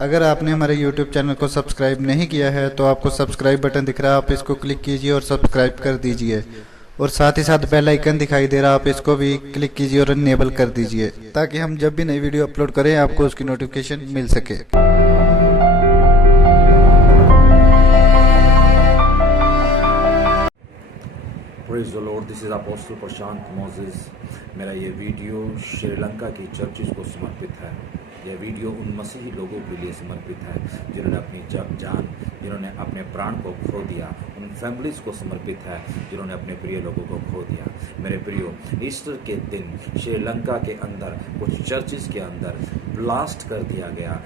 अगर आपने हमारे YouTube चैनल को सब्सक्राइब नहीं किया है तो आपको सब्सक्राइब बटन दिख रहा है, आप इसको क्लिक कीजिए और सब्सक्राइब कर दीजिए। और साथ ही साथ बेल आइकन दिखाई दे रहा है, आप इसको भी क्लिक कीजिए और इनेबल कर दीजिए ताकि हम जब भी नई वीडियो अपलोड करें आपको उसकी नोटिफिकेशन मिल सके। Praise the Lord, this is apostle Prashant Moses. मेरा ये वीडियो श्रीलंका की चर्चेस को समर्पित है। यह वीडियो उन मसीही लोगों के लिए समर्पित है जिन्होंने अपनी जान, जिन्होंने अपने प्राण को खो दिया। उन फैमिलीज़ को समर्पित है जिन्होंने अपने प्रिय लोगों को खो दिया। मेरे प्रियो, ईस्टर के दिन श्रीलंका के अंदर कुछ चर्चेस के अंदर ब्लास्ट कर दिया गया,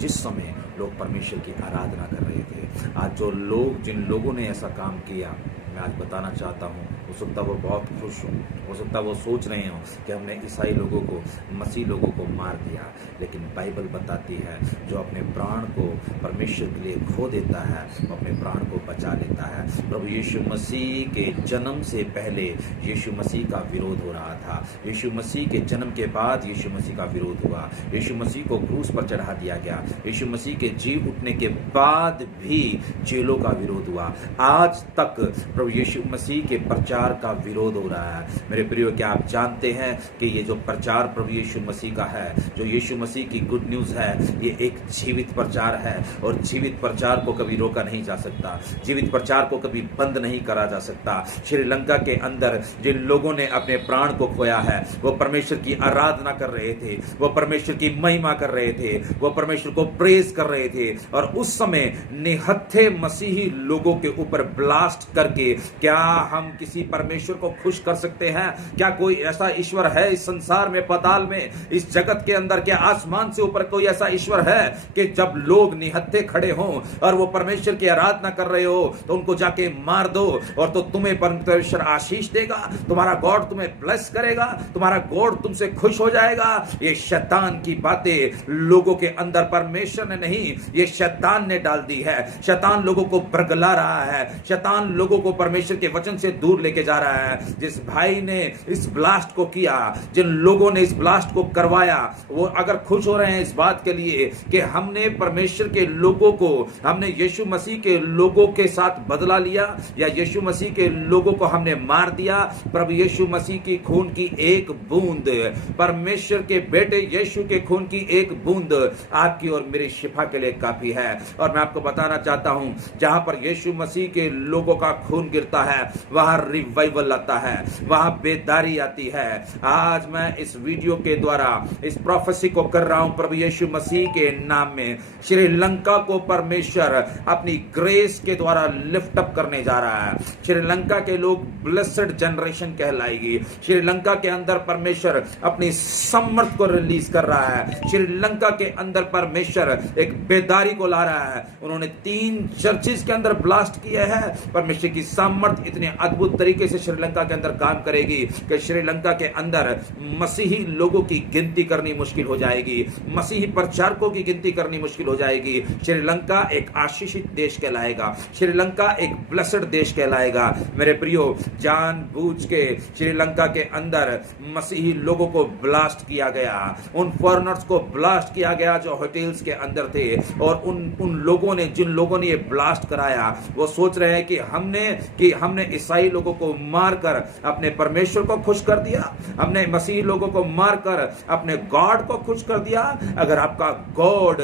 जिस समय लोग परमेश्वर की आराधना कर रहे थे। आज जिन लोगों ने ऐसा काम किया, मैं आज बताना चाहता हूँ, हो सकता वो बहुत खुश हो सकता वो सोच रहे हो कि हमने ईसाई लोगों को, मसीह लोगों को मार दिया। लेकिन बाइबल बताती है जो अपने प्राण को परमेश्वर के लिए खो देता है वो अपने प्राण को बचा लेता है। प्रभु यीशु मसीह के जन्म से पहले यीशु मसीह का विरोध हो रहा था। यीशु मसीह के जन्म के बाद यीशु मसीह का विरोध हुआ। यीशु मसीह को क्रूस पर चढ़ा दिया गया। यीशु मसीह के जी उठने के बाद भी जेलों का विरोध हुआ। आज तक प्रभु यीशु मसीह के प्रचार का विरोध हो रहा है। मेरे प्रियो, क्या आप जानते हैं कि ये जो प्रचार प्रभु यीशु मसीह का है, जो यीशु मसीह की गुड न्यूज़ है, ये एक जीवित प्रचार है और जीवित प्रचार को कभी रोका नहीं जा सकता। जीवित प्रचार को कभी बंद नहीं करा जा सकता। श्रीलंका के अंदर जिन लोगों ने अपने प्राण को खोया है वो परमेश्वर की आराधना कर रहे थे, वो परमेश्वर की महिमा कर रहे थे, वो परमेश्वर को प्रेज कर रहे थे। और उस समय निहत्थे मसीही लोगों के ऊपर ब्लास्ट करके क्या हम किसी परमेश्वर को खुश कर सकते हैं? क्या कोई ऐसा ईश्वर है इस संसार में, पाताल में, इस जगत के अंदर? क्या आसमान से ऊपर कोई ऐसा ईश्वर है कि जब लोग निहत्थे खड़े हों और वो परमेश्वर की आराधना कर रहे हो तो उनको जाके मार दो और तो तुम्हें परमेश्वर आशीष देगा, तुम्हारा गॉड तुम्हें ब्लेस करेगा, तुम्हारा गॉड तुमसे खुश हो जाएगा? ये शैतान की बातें लोगों के अंदर परमेश्वर ने नहीं, ये शैतान ने डाल दी है। शैतान लोगों को बरगला रहा है, शैतान लोगों को परमेश्वर के वचन से दूर लेके जा रहा है। जिस भाई ने इस ब्लास्ट को किया, जिन लोगों ने इस ब्लास्ट को करवाया, वो अगर खुश हो रहे हैं इस बात के लिए कि हमने परमेश्वर के लोगों को, हमने यीशु मसीह के लोगों के साथ बदला लिया या यीशु मसीह के लोगों को हमने मार दिया, प्रभु यीशु मसीह की खून की एक बूंद, परमेश्वर के बेटे यीशु के खून की एक बूंद आपकी और मेरी शिफा के लिए काफी है। और मैं आपको बताना चाहता हूं, जहां पर यीशु मसीह के लोगों का खून गिरता है वहां रिवाइवल आता है, वहां बेदारी आती है। आज मैं इस वीडियो के द्वारा इस प्रोफेसी को कर रहा हूं प्रभु यीशु मसीह के नाम में। श्रीलंका को परमेश्वर अपनी ग्रेस के द्वारा लिफ्ट अप करने जा रहा है। श्रीलंका के लोग ब्लेस्ड जनरेशन कहलाएगी। श्रीलंका के अंदर परमेश्वर अपनी समर्थ को रिलीज कर रहा है। श्रीलंका के अंदर परमेश्वर एक बेदारी को ला रहा है। उन्होंने 3 चर्चेस के अंदर ब्लास्ट किए हैं। परमेश्वर की सामर्थ इतने अद्भुत तरीके से श्रीलंका के अंदर काम करेगी कि श्रीलंका के अंदर मसीही लोगों की गिनती करनी मुश्किल हो जाएगी, मसीही प्रचारकों की गिनती करनी मुश्किल हो जाएगी। श्रीलंका एक आशीषित देश कहलाएगा, श्रीलंका एक ब्लेस्ड देश कहलाएगा। मेरे प्रियो, जानबूझ के श्रीलंका के अंदर मसीही लोगों को ब्लास्ट किया गया, उन फॉरेनर्स को ब्लास्ट किया गया जो होटल्स के अंदर थे। और उन लोगों ने, जिन लोगों ने ये ब्लास्ट कराया, वो सोच रहे हैं कि हमने ईसाई लोगों को मारकर अपने परमेश्वर को खुश कर दिया, हमने मसीही लोगों को मारकर अपने गॉड को खुश कर दिया। अगर आपका गॉड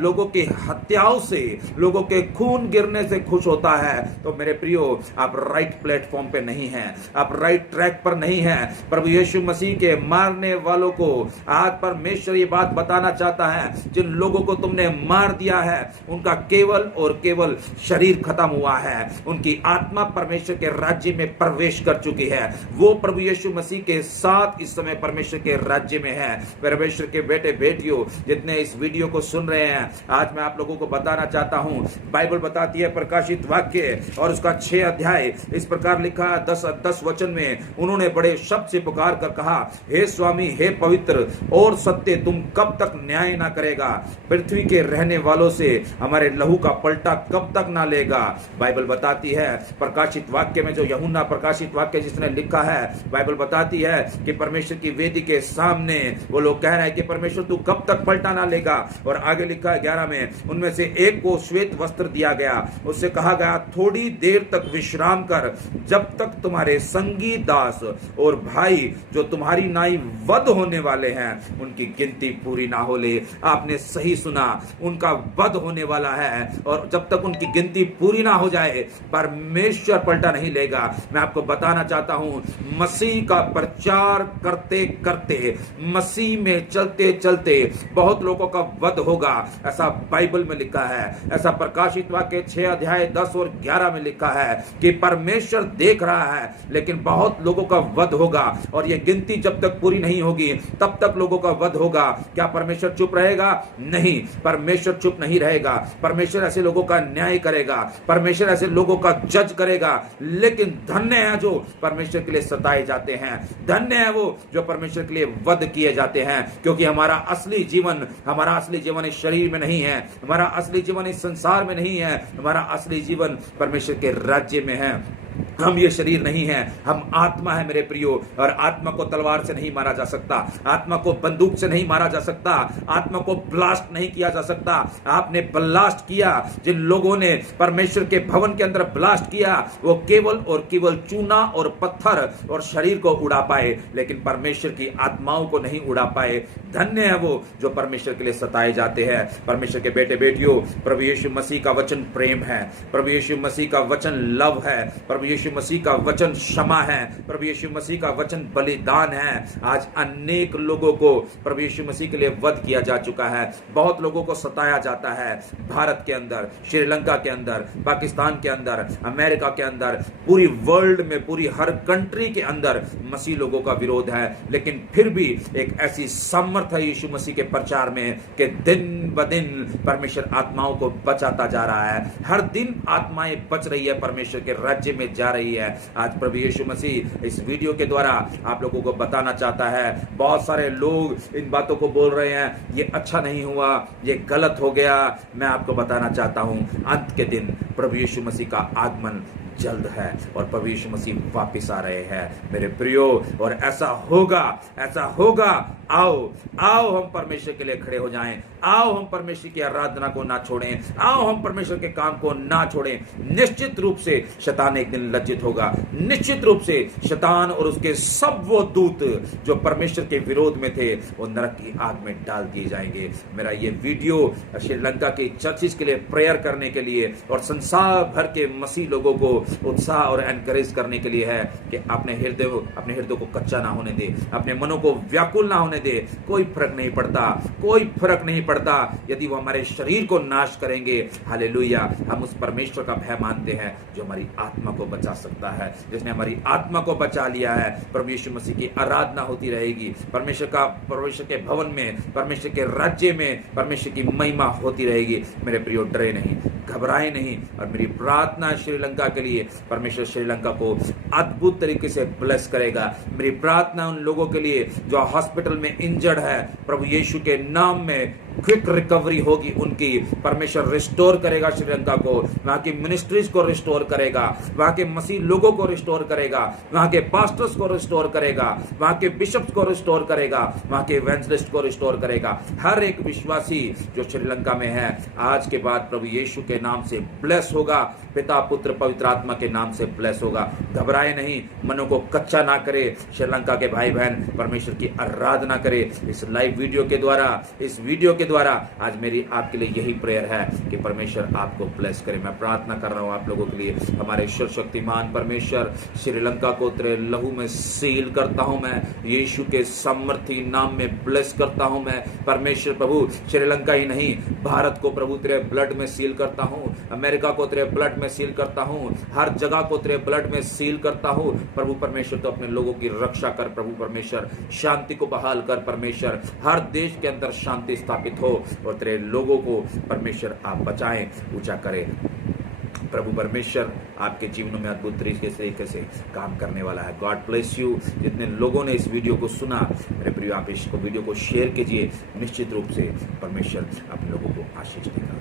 लोगों की हत्याओं से, लोगों के खून गिरने से खुश होता है तो मेरे प्रियो, आप राइट प्लेटफॉर्म पे नहीं हैं, आप राइट ट्रैक पर नहीं हैं। प्रभु यीशु मसीह के मारने वालों को आज परमेश्वर ये बात बताना चाहता है, जिन लोगों को तुमने मार दिया है उनका केवल और केवल शरीर खत्म हुआ है, उनकी आत्मा परमेश्वर के राज्य में प्रवेश कर चुकी है। वो प्रभु यीशु मसीह के साथ इस समय परमेश्वर के राज्य में है। परमेश्वर के बेटे बेटियों जितने इस वीडियो को सुन रहे हैं, आज मैं आप लोगों को बताना चाहता हूं, बाइबल बताती है प्रकाशित वाक्य और उसका 6 अध्याय इस प्रकार लिखा है 10 वचन में, उन्होंने बड़े शब्द से पुकार कर कहा, हे स्वामी, हे पवित्र और सत्य, तुम कब तक न्याय ना करेगा? पृथ्वी के रहने वालों से हमारे लहू का पलटा कब तक ना लेगा? बाइबल बताती है प्रकाशित वाक्य में, जो यूहन्ना सुना प्रकाशित वाक्य जिसने लिखा है, बाइबल बताती है कि परमेश्वर की वेदी के सामने वो लोग कह रहे हैं कि परमेश्वर तू कब तक पलटा ना लेगा। और आगे लिखा है 11 में, उनमें से एक को श्वेत वस्त्र दिया गया, उससे कहा गया थोड़ी देर तक विश्राम कर, जब तक तुम्हारे संगी दास और भाई जो तुम्हारी नाई वध होने वाले हैं उनकी गिनती पूरी ना हो ले। आपने सही सुना, उनका वध होने वाला है और जब तक उनकी गिनती पूरी ना हो जाए परमेश्वर पलटा नहीं लेगा। मैं आपको बताना चाहता हूं, मसीह का प्रचार करते करते, मसीह में चलते चलते बहुत लोगों का वध होगा, ऐसा बाइबल में लिखा है। ऐसा प्रकाशित वाक्य 6 अध्याय 10 और 11 में लिखा है कि परमेश्वर देख रहा है लेकिन बहुत लोगों का वध होगा और यह गिनती जब तक पूरी नहीं होगी तब तक लोगों का वध होगा। क्या परमेश्वर चुप रहेगा? नहीं, परमेश्वर चुप नहीं रहेगा। परमेश्वर ऐसे लोगों का न्याय करेगा, परमेश्वर ऐसे लोगों का जज करेगा। लेकिन धन्य है जो परमेश्वर के लिए सताए जाते हैं, धन्य है वो जो परमेश्वर के लिए वध किए जाते हैं, क्योंकि हमारा असली जीवन इस शरीर में नहीं है, हमारा असली जीवन इस संसार में नहीं है, हमारा असली जीवन परमेश्वर के राज्य में है। हम ये शरीर नहीं है, हम आत्मा है मेरे प्रियो, और आत्मा को तलवार से नहीं मारा जा सकता, आत्मा को बंदूक से नहीं मारा जा सकता, आत्मा को ब्लास्ट नहीं किया जा सकता। आपने ब्लास्ट किया, जिन लोगों ने परमेश्वर के भवन के अंदर ब्लास्ट किया वो केवल और केवल चूना और पत्थर और शरीर को उड़ा पाए, लेकिन परमेश्वर की आत्माओं को नहीं उड़ा पाए। धन्य है वो जो परमेश्वर के लिए सताए जाते हैं। परमेश्वर के बेटे बेटियों, प्रभु यीशु मसीह का वचन प्रेम है, प्रभु यीशु मसीह का वचन लव है, प्रभु यीशु मसीह का वचन क्षमा है, प्रभु यीशु मसीह का वचन बलिदान है। आज अनेक लोगों को प्रभु यीशु मसीह के लिए वध किया जा चुका है, बहुत लोगों को सताया जाता है। भारत के अंदर, श्रीलंका के अंदर, पाकिस्तान के अंदर, अमेरिका के अंदर, पूरी वर्ल्ड में, पूरी हर कंट्री के अंदर मसीह लोगों का विरोध है। लेकिन फिर भी एक ऐसी सामर्थ है यीशु मसीह के प्रचार में कि दिन ब दिन परमेश्वर आत्माओं को बचाता जा रहा है। हर दिन आत्माएं बच रही है, परमेश्वर के राज्य में जा रही है। आज प्रभु यीशु मसीह इस वीडियो के द्वारा आप लोगों को बताना चाहता है। बहुत सारे लोग इन बातों को बोल रहे हैं, ये अच्छा नहीं हुआ, ये गलत हो गया। मैं आपको बताना चाहता हूं, अंत के दिन प्रभु यीशु मसीह का आगमन जल्द है और प्रभु यीशु मसीह वापस आ रहे हैं मेरे प्रियो, और ऐसा होगा। आओ हम परमेश्वर के लिए खड़े हो जाएं, आओ हम परमेश्वर की आराधना को ना छोड़ें, आओ हम परमेश्वर के काम को ना छोड़ें। निश्चित रूप से शैतान एक दिन लज्जित होगा, निश्चित रूप से शैतान और उसके सब वो दूत जो परमेश्वर के विरोध में थे वो नरक की आग में डाल दिए जाएंगे। मेरा ये वीडियो श्रीलंका की चर्चिस के लिए प्रेयर करने के लिए और संसार भर के मसीह लोगों को उत्साह और एनकरेज करने के लिए है कि अपने हृदय को कच्चा ना होने दे, अपने मनों को व्याकुल ना होने दे। कोई फर्क नहीं पड़ता यदि वो हमारे शरीर को नाश करेंगे। हालेलुया। हम उस परमेश्वर का भय मानते हैं जो हमारी आत्मा को बचा सकता है, जिसने हमारी आत्मा को बचा लिया है। प्रभु यीशु मसीह की आराधना होती रहेगी, परमेश्वर के भवन में, परमेश्वर के राज्य में परमेश्वर की महिमा होती रहेगी। मेरे प्रियो, डरे नहीं, घबराए नहीं। और मेरी प्रार्थना श्रीलंका के लिए, परमेश्वर श्रीलंका को अद्भुत तरीके से ब्लेस करेगा। मेरी प्रार्थना उन लोगों के लिए जो हॉस्पिटल में इंजर्ड है, प्रभु यीशु के नाम में क्विक रिकवरी होगी उनकी। परमेश्वर रिस्टोर करेगा श्रीलंका को, वहां की मिनिस्ट्रीज को रिस्टोर करेगा, वहां के मसीह लोगों को रिस्टोर करेगा, वहां के पास्टर्स को रिस्टोर करेगा, वहां के बिशप्स को रिस्टोर करेगा, वहां के इवेंजलिस्ट को रिस्टोर करेगा। हर एक विश्वासी जो श्रीलंका में है आज के बाद प्रभु यीशु के नाम से ब्लेस होगा, पिता पुत्र पवित्र आत्मा के नाम से ब्लेस होगा। घबराए नहीं, मनों को कच्चा ना करे। श्रीलंका के भाई बहन परमेश्वर की आराधना करे। इस लाइव वीडियो के द्वारा, इस वीडियो के द्वारा आज मेरी आपके लिए यही प्रेयर है कि परमेश्वर आपको ब्लेस करे। मैं प्रार्थना कर रहा हूं आप लोगों के लिए। हमारे सर्वशक्तिमान परमेश्वर, श्रीलंका को तेरे लहू में सील करता हूं मैं, यीशु के सामर्थी नाम में ब्लेस करता हूं मैं। परमेश्वर प्रभु, श्रीलंका ही नहीं, भारत को प्रभु तेरे ब्लड में सील करता हूं, अमेरिका को तेरे ब्लड में सील करता हूं, हर जगह को तेरे ब्लड में सील करता हूं। प्रभु परमेश्वर, तो अपने लोगों की रक्षा कर प्रभु परमेश्वर, शांति को बहाल कर परमेश्वर, हर देश के अंदर शांति स्थापित हो और तेरे लोगों को परमेश्वर आप बचाएं, ऊंचा करें। प्रभु परमेश्वर आपके जीवनों में अद्भुत तरीके से काम करने वाला है। God bless you. जितने लोगों ने इस वीडियो को सुना, मेरे प्रिय, आप इस वीडियो को शेयर कीजिए। निश्चित रूप से परमेश्वर आप लोगों को आशीष देगा।